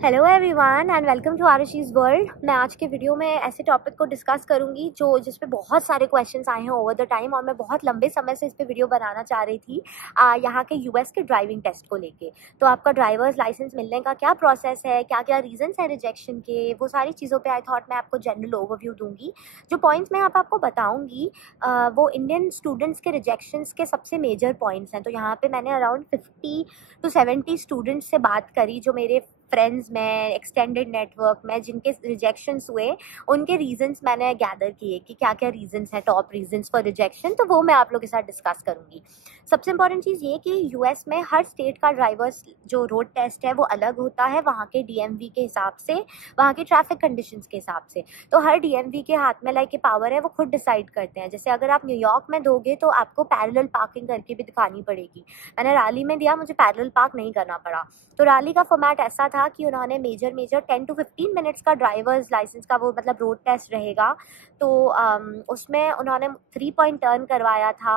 Hello everyone and welcome to Aarushi's world. मैं आज के वीडियो में ऐसे टॉपिक को डिस्कस करूंगी जिस पे बहुत सारे क्वेश्चंस आए हैं ओवर द टाइम, और मैं बहुत लंबे समय से इस पे वीडियो बनाना चाह रही थी यहाँ के यूएस के ड्राइविंग टेस्ट को लेके। तो आपका ड्राइवर्स लाइसेंस मिलने का क्या प्रोसेस है, क्या क्या रीजंस है रिजेक्शन के, वो सारी चीज़ों पर आई थॉट मैं आपको जनरल ओवरव्यू दूंगी। जो पॉइंट्स मैं आपको बताऊँगी वो इंडियन स्टूडेंट्स के रिजेक्शंस के सबसे मेजर पॉइंट्स हैं। तो यहाँ पर मैंने अराउंड 50 to 70 स्टूडेंट्स से बात करी जो मेरे फ्रेंड्स में, एक्सटेंडेड नेटवर्क में जिनके रिजेक्शंस हुए, उनके रीजंस मैंने गैदर किए कि क्या क्या रीजंस हैं, टॉप रीजंस फॉर रिजेक्शन। तो वो मैं आप लोगों के साथ डिस्कस करूंगी। सबसे इंपॉर्टेंट चीज़ ये कि यूएस में हर स्टेट का ड्राइवर्स जो रोड टेस्ट है वो अलग होता है, वहाँ के डीएमवी के हिसाब से, वहाँ के ट्रैफिक कंडीशंस के हिसाब से। तो हर डीएमवी के हाथ में लाइक पावर है, वो खुद डिसाइड करते हैं। जैसे अगर आप न्यूयॉर्क में दोगे तो आपको पैरेलल पार्किंग करके भी दिखानी पड़ेगी। मैंने रैली में दिया, मुझे पैरेलल पार्क नहीं करना पड़ा। तो रैली का फॉर्मेट ऐसा था कि उन्होंने मेजर 10 to 15 मिनट्स का ड्राइवर्स लाइसेंस का वो मतलब रोड टेस्ट रहेगा। तो उसमें उन्होंने 3 पॉइंट टर्न करवाया था,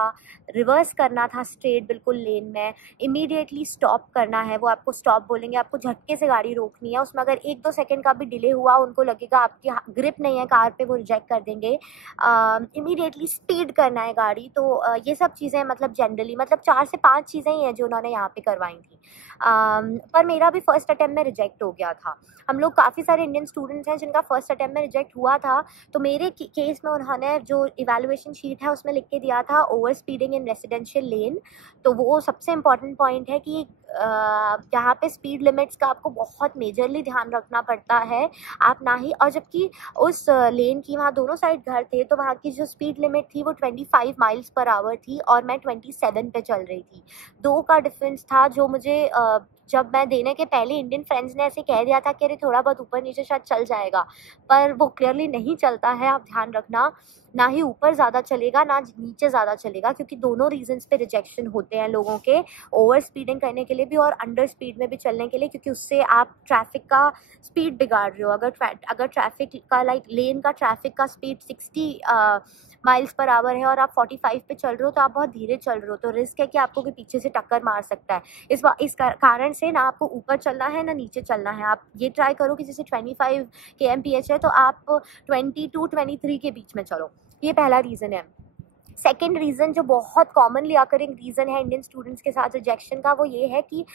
रिवर्स करना था स्ट्रेट बिल्कुल लेन में, इमीडिएटली स्टॉप करना है, वो आपको स्टॉप बोलेंगे, आपको झटके से गाड़ी रोकनी है। उसमें अगर 1-2 सेकेंड का भी डिले हुआ, उनको लगेगा आपकी ग्रिप नहीं है कार पे, वो रिजेक्ट कर देंगे। इमीडिएटली स्पीड करना है गाड़ी। तो ये सब चीज़ें मतलब जनरली मतलब 4 से 5 चीज़ें ही हैं जो उन्होंने यहाँ पे करवाई थी। पर मेरा भी फर्स्ट अटेम्प्ट में रिजेक्ट हो गया था। हम लोग काफ़ी सारे इंडियन स्टूडेंट्स हैं जिनका फर्स्ट अटेम्प्ट में रिजेक्ट हुआ था। तो मेरे केस में उन्होंने जो इवैल्यूएशन शीट है उसमें लिख के दिया था ओवर स्पीडिंग इन रेसिडेंशियल लेन। तो वो सबसे इम्पॉर्टेंट पॉइंट है कि यहाँ पे स्पीड लिमिट्स का आपको बहुत मेजरली ध्यान रखना पड़ता है। आप ना ही, और जबकि उस लेन की वहाँ दोनों साइड घर थे, तो वहाँ की जो स्पीड लिमिट थी वो 25 माइल्स पर आवर थी और मैं 27 पे चल रही थी। 2 का डिफरेंस था जो मुझे जब मैं देने के पहले इंडियन फ्रेंड्स ने ऐसे कह दिया था कि अरे थोड़ा बहुत ऊपर नीचे शायद चल जाएगा, पर वो क्लियरली नहीं चलता है। आप ध्यान रखना, ना ही ऊपर ज़्यादा चलेगा ना नीचे ज़्यादा चलेगा, क्योंकि दोनों रीजंस पे रिजेक्शन होते हैं लोगों के, ओवर स्पीडिंग करने के लिए भी और अंडर स्पीड में भी चलने के लिए, क्योंकि उससे आप ट्रैफिक का स्पीड बिगाड़ रहे हो। अगर ट्रैफिक का लाइक लेन का ट्रैफिक का स्पीड 60 माइल्स पर आवर है और आप 45 पे चल रहे हो, तो आप बहुत धीरे चल रहे हो, तो रिस्क है कि आपको कोई पीछे से टक्कर मार सकता है। इस कारण से ना आपको ऊपर चलना है ना नीचे चलना है। आप ये ट्राई करो कि जैसे 25 kmph है तो आप 22-23 के बीच में चलो। ये पहला रीज़न है। सेकेंड रीज़न जो बहुत कॉमनली आकरिंग रीज़न है इंडियन स्टूडेंट्स के साथ रिजेक्शन का, वो ये है कि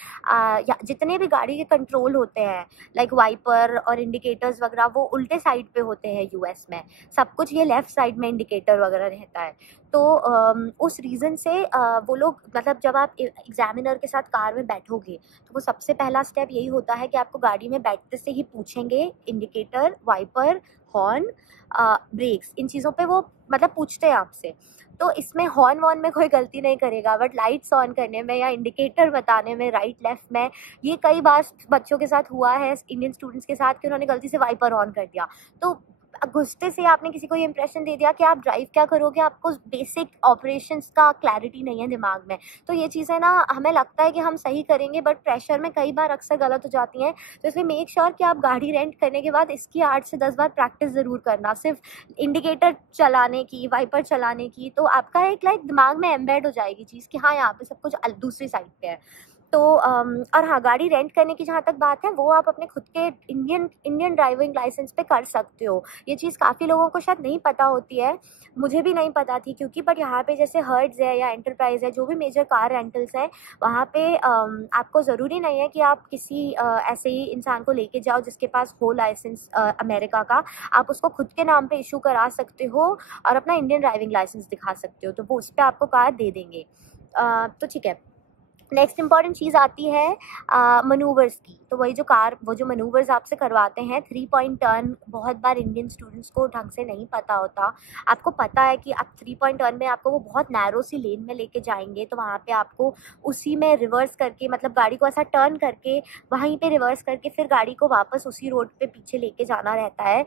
जितने भी गाड़ी के कंट्रोल होते हैं लाइक वाइपर और इंडिकेटर्स वगैरह, वो उल्टे साइड पे होते हैं यूएस में। सब कुछ ये लेफ़्ट साइड में इंडिकेटर वगैरह रहता है। तो उस रीज़न से वो लोग मतलब जब आप एग्जामिनर के साथ कार में बैठोगे तो वो सबसे पहला स्टेप यही होता है कि आपको गाड़ी में बैठते से ही पूछेंगे इंडिकेटर, वाइपर, हॉर्न, ब्रेक्स, इन चीज़ों पे वो मतलब पूछते हैं आपसे। तो इसमें हॉर्न वॉर्न में कोई गलती नहीं करेगा, बट लाइट्स ऑन करने में या इंडिकेटर बताने में राइट लेफ्ट में, ये कई बार बच्चों के साथ हुआ है, इंडियन स्टूडेंट्स के साथ, कि उन्होंने गलती से वाइपर ऑन कर दिया। तो घुसते से आपने किसी को ये इंप्रेशन दे दिया कि आप ड्राइव क्या करोगे, आपको बेसिक ऑपरेशंस का क्लैरिटी नहीं है दिमाग में। तो ये चीज़ें ना हमें लगता है कि हम सही करेंगे, बट प्रेशर में कई बार अक्सर गलत हो जाती हैं। तो इसलिए मेक श्योर कि आप गाड़ी रेंट करने के बाद इसकी 8 से 10 बार प्रैक्टिस ज़रूर करना, सिर्फ इंडिकेटर चलाने की, वाइपर चलाने की। तो आपका एक लाइक दिमाग में एम्बेड हो जाएगी चीज़ कि हाँ यहाँ पे सब कुछ दूसरी साइड पे है। तो और हाँ, गाड़ी रेंट करने की जहाँ तक बात है, वो आप अपने खुद के इंडियन ड्राइविंग लाइसेंस पे कर सकते हो। ये चीज़ काफ़ी लोगों को शायद नहीं पता होती है, मुझे भी नहीं पता थी, क्योंकि बट यहाँ पे जैसे हर्ट्ज़ है या एंटरप्राइज़ है, जो भी मेजर कार रेंटल्स हैं, वहाँ पे आपको ज़रूरी नहीं है कि आप किसी ऐसे ही इंसान को लेके जाओ जिसके पास हो लाइसेंस अमेरिका का। आप उसको खुद के नाम पे इशू करा सकते हो और अपना इंडियन ड्राइविंग लाइसेंस दिखा सकते हो, तो वो उस पर आपको कार दे देंगे। तो ठीक है। नेक्स्ट इंपॉर्टेंट चीज़ आती है मनूवर्स की। तो वही वो जो मनूवर्स आपसे करवाते हैं, 3 पॉइंट टर्न, बहुत बार इंडियन स्टूडेंट्स को ढंग से नहीं पता होता। आपको पता है कि आप 3 पॉइंट टर्न में आपको वो बहुत नैरो सी लेन में लेके जाएंगे, तो वहाँ पे आपको उसी में रिवर्स करके मतलब गाड़ी को ऐसा टर्न करके वहीं पे रिवर्स करके फिर गाड़ी को वापस उसी रोड पे पीछे लेके जाना रहता है।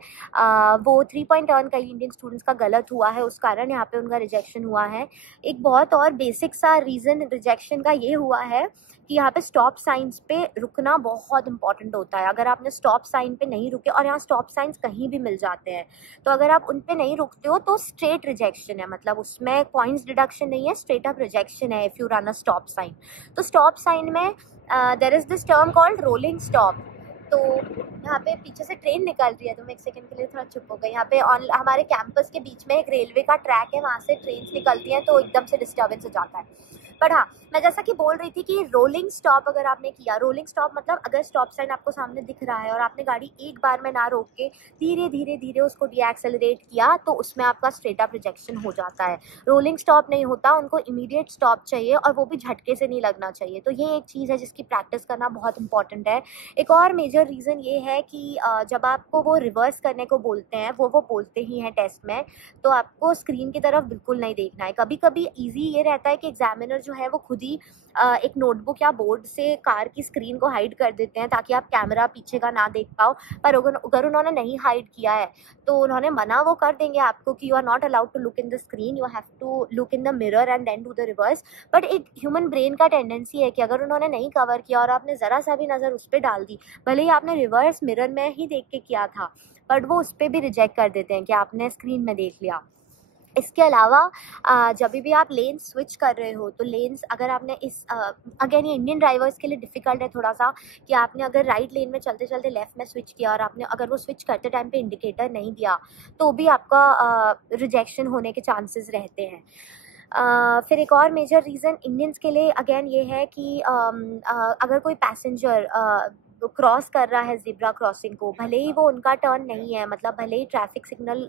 वो 3 पॉइंट टर्न कई इंडियन स्टूडेंट्स का गलत हुआ है, उस कारण यहाँ पे उनका रिजेक्शन हुआ है। एक बहुत और बेसिक सा रीज़न रिजेक्शन का ये हुआ है कि यहाँ पे स्टॉप साइंस पे रुकना बहुत इंपॉर्टेंट होता है। अगर आपने स्टॉप साइन पे नहीं रुके, और यहाँ स्टॉप साइंस कहीं भी मिल जाते हैं, तो अगर आप उन पे नहीं रुकते हो तो स्ट्रेट रिजेक्शन है, मतलब उसमें पॉइंट्स डिडक्शन नहीं है, स्ट्रेट अप रिजेक्शन है if you run a stop sign. तो स्टॉप साइन में there is this term called rolling stop. तो यहाँ पे पीछे से ट्रेन निकल रही है, तो मैं एक सेकंड के लिए थोड़ा चुप हो गई। यहाँ पे हमारे कैंपस के बीच में एक रेलवे का ट्रैक है, वहाँ से ट्रेन निकलती हैं, तो एकदम से डिस्टर्बेंस हो जाता है। बट हाँ, मैं जैसा कि बोल रही थी कि रोलिंग स्टॉप अगर आपने किया, रोलिंग स्टॉप मतलब अगर स्टॉप साइन आपको सामने दिख रहा है और आपने गाड़ी एक बार में ना रोक के धीरे धीरे धीरे उसको डीएक्सेलरेट किया, तो उसमें आपका स्ट्रेट अप रिजेक्शन हो जाता है। रोलिंग स्टॉप नहीं होता, उनको इमीडिएट स्टॉप चाहिए और वो भी झटके से नहीं लगना चाहिए। तो ये एक चीज़ है जिसकी प्रैक्टिस करना बहुत इंपॉर्टेंट है। एक और मेजर रीज़न ये है कि जब आपको वो रिवर्स करने को बोलते हैं, वो बोलते ही हैं टेस्ट में, तो आपको स्क्रीन की तरफ बिल्कुल नहीं देखना है। कभी कभी ईजी ये रहता है कि एग्जामिनर जो है वो खुद ही एक नोटबुक या बोर्ड से कार की स्क्रीन को हाइड कर देते हैं ताकि आप कैमरा पीछे का ना देख पाओ। पर अगर उन्होंने नहीं हाइड किया है तो उन्होंने मना वो कर देंगे आपको कि you are not allowed to look in the screen, you have to look in the mirror and then do the reverse. But एक ह्यूमन ब्रेन का टेंडेंसी है कि अगर उन्होंने नहीं कवर किया और आपने ज़रा सा भी नज़र उस पर डाल दी, भले ही आपने रिवर्स मिरर में ही देख के किया था, बट वो उस पर भी रिजेक्ट कर देते हैं कि आपने स्क्रीन में देख लिया। इसके अलावा जब भी आप लेन स्विच कर रहे हो, तो लेन्स अगर आपने अगेन ये इंडियन ड्राइवर्स के लिए डिफ़िकल्ट है थोड़ा सा, कि आपने अगर राइट लेन में चलते चलते लेफ़्ट में स्विच किया और आपने अगर वो स्विच करते टाइम पे इंडिकेटर नहीं दिया, तो भी आपका रिजेक्शन होने के चांसेस रहते हैं। फिर एक और मेजर रीज़न इंडियंस के लिए अगेन ये है कि अगर कोई पैसेंजर क्रॉस कर रहा है ज़ेब्रा क्रॉसिंग को, भले ही वो उनका टर्न नहीं है, मतलब भले ही ट्रैफिक सिग्नल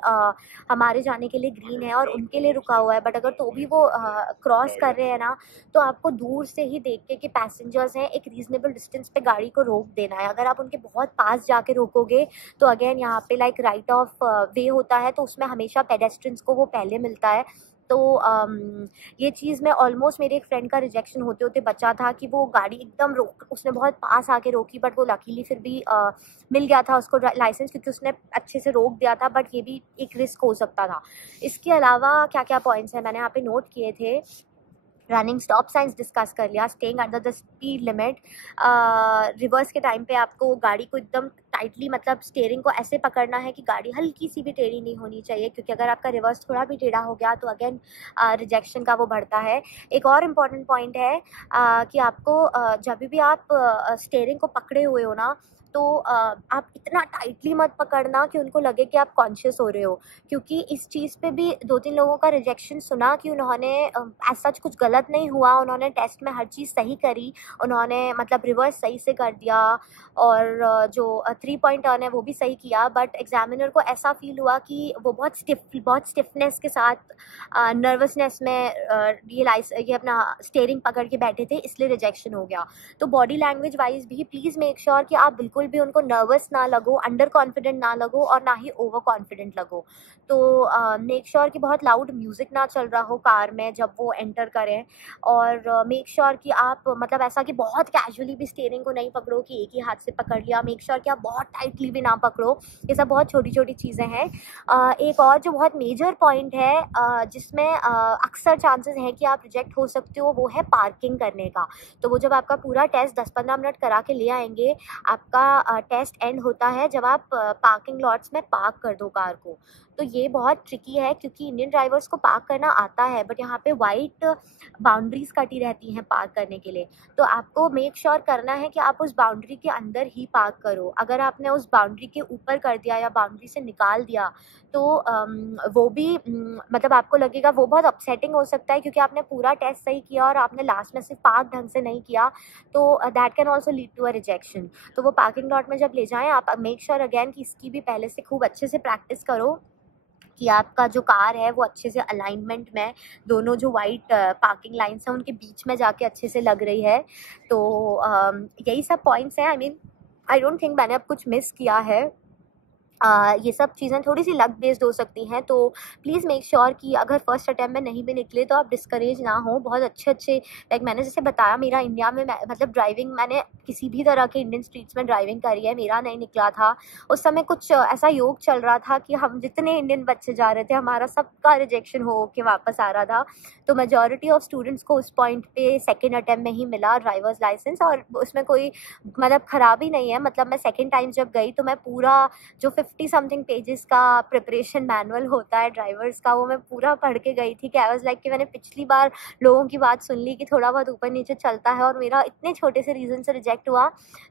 हमारे जाने के लिए ग्रीन है और उनके लिए रुका हुआ है, बट अगर तो भी वो क्रॉस कर रहे हैं ना, तो आपको दूर से ही देख के कि पैसेंजर्स हैं, एक रीज़नेबल डिस्टेंस पे गाड़ी को रोक देना है। अगर आप उनके बहुत पास जाके रोकोगे तो अगेन यहाँ पे लाइक राइट ऑफ वे होता है, तो उसमें हमेशा पेडेस्ट्रियंस को वो पहले मिलता है। तो ये चीज़ में ऑलमोस्ट मेरे एक फ्रेंड का रिजेक्शन होते होते बचा था कि वो गाड़ी एकदम उसने बहुत पास आके रोकी, बट वो लकीली फिर भी मिल गया था उसको लाइसेंस, क्योंकि उसने अच्छे से रोक दिया था। बट ये भी एक रिस्क हो सकता था। इसके अलावा क्या क्या पॉइंट्स हैं मैंने यहाँ पे नोट किए थे। रनिंग स्टॉप साइंस डिस्कस कर लिया, staying under the speed limit, reverse के टाइम पे आपको गाड़ी को एकदम टाइटली, मतलब स्टीयरिंग को ऐसे पकड़ना है कि गाड़ी हल्की सी भी टेढ़ी नहीं होनी चाहिए, क्योंकि अगर आपका रिवर्स थोड़ा भी टेढ़ा हो गया तो अगेन रिजेक्शन का वो बढ़ता है। एक और इम्पॉर्टेंट पॉइंट है कि आपको जब भी आप स्टीयरिंग को पकड़े हुए हो ना, तो आप इतना टाइटली मत पकड़ना कि उनको लगे कि आप कॉन्शियस हो रहे हो, क्योंकि इस चीज़ पे भी 2-3 लोगों का रिजेक्शन सुना कि उन्होंने ऐसा कुछ गलत नहीं हुआ, उन्होंने टेस्ट में हर चीज़ सही करी, उन्होंने मतलब रिवर्स सही से कर दिया और जो 3 पॉइंट टर्न है वो भी सही किया, बट एग्जामिनर को ऐसा फील हुआ कि वो बहुत स्टिफनेस के साथ नर्वसनेस में ये अपना स्टीयरिंग पकड़ के बैठे थे, इसलिए रिजेक्शन हो गया। तो बॉडी लैंग्वेज वाइज भी प्लीज़ मेक श्योर कि आप बिल्कुल भी उनको नर्वस ना लगो, अंडर कॉन्फिडेंट ना लगो और ना ही ओवर कॉन्फिडेंट लगो। तो मेक श्योर कि बहुत लाउड म्यूज़िक ना चल रहा हो कार में जब वो एंटर करें, और मेक श्योर कि आप मतलब ऐसा कि बहुत कैजुअली भी स्टीयरिंग को नहीं पकड़ो कि एक ही हाथ से पकड़ लिया। मेक श्योर कि आप बहुत टाइटली भी ना पकड़ो। ये सब बहुत छोटी छोटी चीज़ें हैं। एक और जो बहुत मेजर पॉइंट है जिसमें अक्सर चांसेस हैं कि आप रिजेक्ट हो सकते हो, वो है पार्किंग करने का। तो वो जब आपका पूरा टेस्ट 10-15 मिनट करा के ले आएंगे, आपका टेस्ट एंड होता है जब आप पार्किंग लॉट्स में पार्क कर दो कार को। तो ये बहुत ट्रिकी है, क्योंकि इंडियन ड्राइवर्स को पार्क करना आता है, बट यहाँ पे वाइट बाउंड्रीज कटी रहती हैं पार्क करने के लिए। तो आपको मेक श्योर करना है कि आप उस बाउंड्री के अंदर ही पार्क करो। अगर आपने उस बाउंड्री के ऊपर कर दिया या बाउंड्री से निकाल दिया, तो वो भी मतलब आपको लगेगा, वो बहुत अपसेटिंग हो सकता है, क्योंकि आपने पूरा टेस्ट सही किया और आपने लास्ट में सिर्फ पार्क ढंग से नहीं किया, तो that can also lead to a rejection. तो वो पार्किंग लॉट में जब ले जाएं, आप मेक श्योर अगेन कि इसकी भी पहले से खूब अच्छे से प्रैक्टिस करो कि आपका जो कार है वो अच्छे से अलाइनमेंट में, दोनों जो वाइट पार्किंग लाइन्स हैं उनके बीच में जाके अच्छे से लग रही है। तो यही सब पॉइंट्स हैं। आई डोंट थिंक मैंने अब कुछ मिस किया है। ये सब चीज़ें थोड़ी सी लक बेस्ड हो सकती हैं, तो प्लीज़ मेक श्योर कि अगर फर्स्ट अटैम्प्ट में नहीं भी निकले तो आप डिस्करेज ना हो। बहुत अच्छे लाइक मैंने जैसे बताया, मेरा इंडिया में मतलब ड्राइविंग मैंने किसी भी तरह के इंडियन स्ट्रीट्स में ड्राइविंग करी है, मेरा नहीं निकला था। उस समय कुछ ऐसा योग चल रहा था कि हम जितने इंडियन बच्चे जा रहे थे, हमारा सबका रिजेक्शन हो के वापस आ रहा था। तो मेजॉरिटी ऑफ स्टूडेंट्स को उस पॉइंट पे सेकेंड अटेम्प्ट में ही मिला ड्राइवर्स लाइसेंस, और उसमें कोई मतलब ख़राबी नहीं है। मतलब मैं सेकेंड टाइम जब गई तो मैं पूरा जो 50 समथिंग पेजेस का प्रिपरेशन मैनुअल होता है ड्राइवर्स का, वो मैं पूरा पढ़ के गई थी कि आई वाज लाइक कि मैंने पिछली बार लोगों की बात सुन ली कि थोड़ा बहुत ऊपर नीचे चलता है और मेरा इतने छोटे से रीज़न से रिजेक्ट हुआ।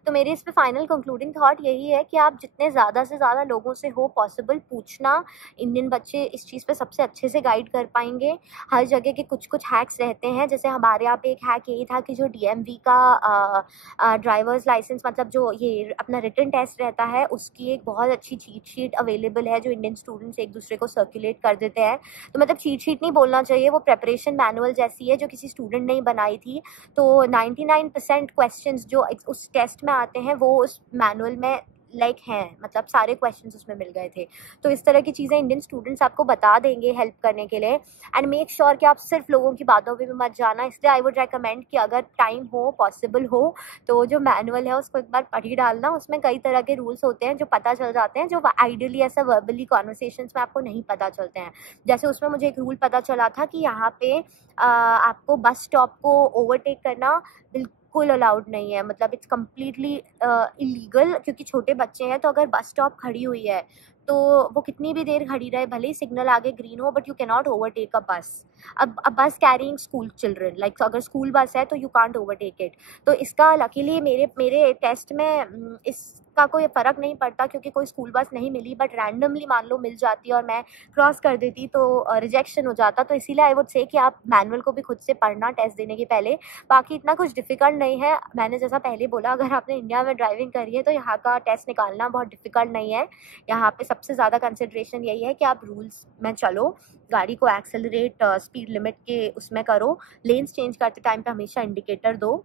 तो मेरी इस पे फाइनल कंक्लूडिंग थॉट यही है कि आप जितने ज़्यादा से ज़्यादा लोगों से हो पॉसिबल पूछना, इंडियन बच्चे इस चीज़ पे सबसे अच्छे से गाइड कर पाएंगे। हर जगह के कुछ कुछ हैक्स रहते हैं, जैसे हमारे यहाँ पे एक हैक यही था कि जो DMV का ड्राइवर्स लाइसेंस मतलब जो ये अपना रिटन टेस्ट रहता है, उसकी एक बहुत अच्छी चीट शीट अवेलेबल है जो इंडियन स्टूडेंट्स एक दूसरे को सर्कुलेट कर देते हैं। तो मतलब चीट शीट नहीं बोलना चाहिए, वो प्रेपरेशन मैनुअल जैसी है जो किसी स्टूडेंट ने ही बनाई थी। तो 99% क्वेश्चंस जो उस टेस्ट में आते हैं वो उस मैनुअल में हैं, मतलब सारे क्वेश्चंस उसमें मिल गए थे। तो इस तरह की चीज़ें इंडियन स्टूडेंट्स आपको बता देंगे हेल्प करने के लिए। एंड मेक श्योर कि आप सिर्फ लोगों की बातों पे भी मत जाना। इसलिए आई वुड रेकमेंड कि अगर टाइम हो, पॉसिबल हो, तो जो मैनुअल है उसको एक बार पढ़ ही डालना। उसमें कई तरह के रूल्स होते हैं जो पता चल जाते हैं, जो आइडियली ऐसा वर्बली कॉन्वर्सेशंस में आपको नहीं पता चलते हैं। जैसे उसमें मुझे एक रूल पता चला था कि यहाँ पे आपको बस स्टॉप को ओवरटेक करना बिल्कुल अलाउड नहीं है। मतलब इट्स कम्प्लीटली इलीगल, क्योंकि छोटे बच्चे हैं। तो अगर बस स्टॉप खड़ी हुई है तो वो कितनी भी देर खड़ी रहे, भले ही सिग्नल आगे ग्रीन हो, but you can not overtake a bus. अब bus carrying school children, like अगर स्कूल बस है तो यू कांट ओवरटेक इट। तो इसका लकीली मेरे टेस्ट में इसका कोई फ़र्क नहीं पड़ता, क्योंकि कोई स्कूल बस नहीं मिली। बट रैंडमली मान लो मिल जाती और मैं क्रॉस कर देती तो रिजेक्शन हो जाता। तो इसीलिए आई वुड से कि आप मैनुअल को भी खुद से पढ़ना टेस्ट देने के पहले। बाकी इतना कुछ डिफ़िकल्ट नहीं है। मैंने जैसा पहले बोला, अगर आपने इंडिया में ड्राइविंग करी है तो यहाँ का टेस्ट निकालना बहुत डिफ़िकल्ट नहीं है। यहाँ पे सबसे ज़्यादा कंसिडरेशन यही है कि आप रूल्स में चलो, गाड़ी को एक्सेलरेट स्पीड लिमिट के उसमें करो, लेन्स चेंज करते टाइम पे हमेशा इंडिकेटर दो,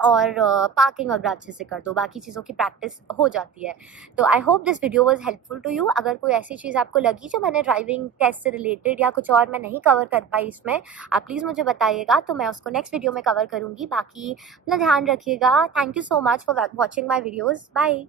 और पार्किंग अगर अच्छे से कर दो। बाकी चीज़ों की प्रैक्टिस हो जाती है। तो I hope this video was helpful to you. अगर कोई ऐसी चीज़ आपको लगी जो मैंने ड्राइविंग टेस्ट से रिलेटेड या कुछ और मैं नहीं कवर कर पाई इसमें, आप प्लीज़ मुझे बताइएगा, तो मैं उसको नेक्स्ट वीडियो में कवर करूँगी। बाकी अपना ध्यान रखिएगा। Thank you so much for watching my videos. Bye.